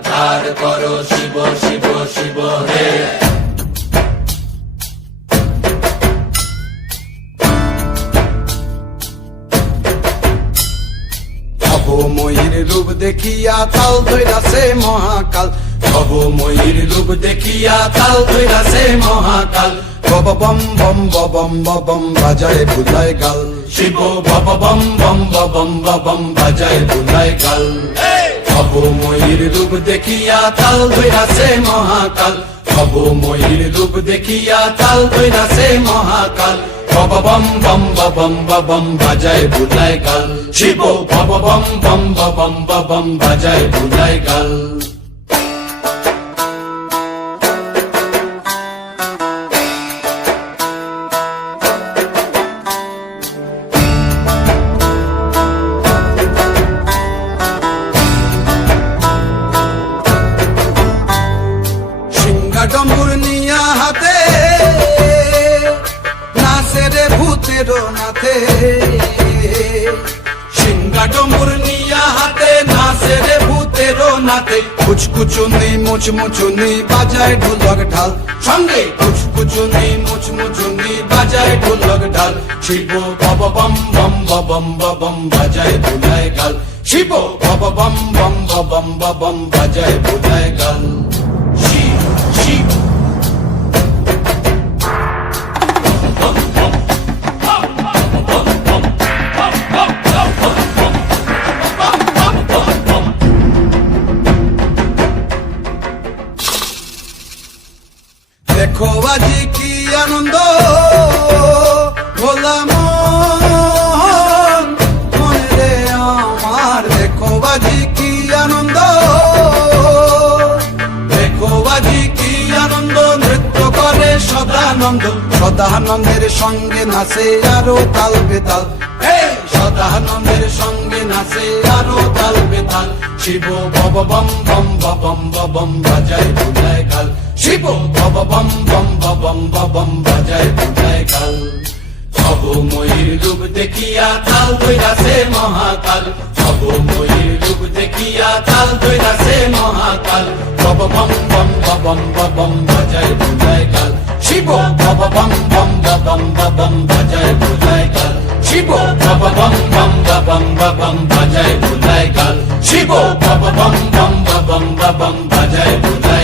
উদ্ধার করো শিব শিব শিব হে। ভবময়ীর রূপ দেখিয়া তাল ধৈরাছে মহাকাল, ভবময়ীর রূপ দেখিয়া তাল ধৈরাছে মহাকাল। বব বম বম বম বম বাজায় বুলায় গাল, শিব বব বম বম বম বম বাজায় বুলায় গাল। ভবময়ীর রূপ দেখিয়া তাল ধৈরাছে মহাকাল, ভবময়ীর রূপ দেখিয়া তাল ধৈরাছে মহাকাল। বব বম বম বম বাজায় বুলায় গাল, শিব বব বম বম বম বাজায় বুলায় গাল। ডম্বুর নিয়া হাতে নাচে রে ভূতের নাথে, সিংহা ডমুর নিয়া হাতে নাচে রে ভূতের নাতে। কুচকুচুনি মুচমুচুনি বাজায় ঢোলক ঢাল, সঙ্গে কুচকুচুনি মুচমুচুনি বাজায় ঢোলক ঢাল। শিব বব বম বম বাজায় বুলায় গাল, শিব বব বম বম বাজায় বুলায় গাল। শিব শিব দেখো আজি কি আনন্দ ভোলা মনে রে আমার, দেখো আজি কি আনন্দ, দেখো আজি কি আনন্দ, নৃত্য করে সদানন্দ। সদানন্দের সঙ্গে নাচে আরো তাল বেতাল, সদানন্দের সঙ্গে নাচে আরো তাল বেতাল। শিব বব বম বম বাজায় বুলায় গাল, শিব বব বম বম বাজায় বুলায় গাল। ভবময়ীর রূপ দেখিয়া তাল ধৈরাছে মহাকাল, ভবময়ীর রূপ দেখিয়া তাল ধৈরাছে মহাকাল। বব বম বম বাজায় বুলায় গাল, শিব বব বম বম বাজায় বুলায় গাল, শিব বব বম বম বাজায় বুলায় গাল, শিব বব বম বম বাজায় বুলায়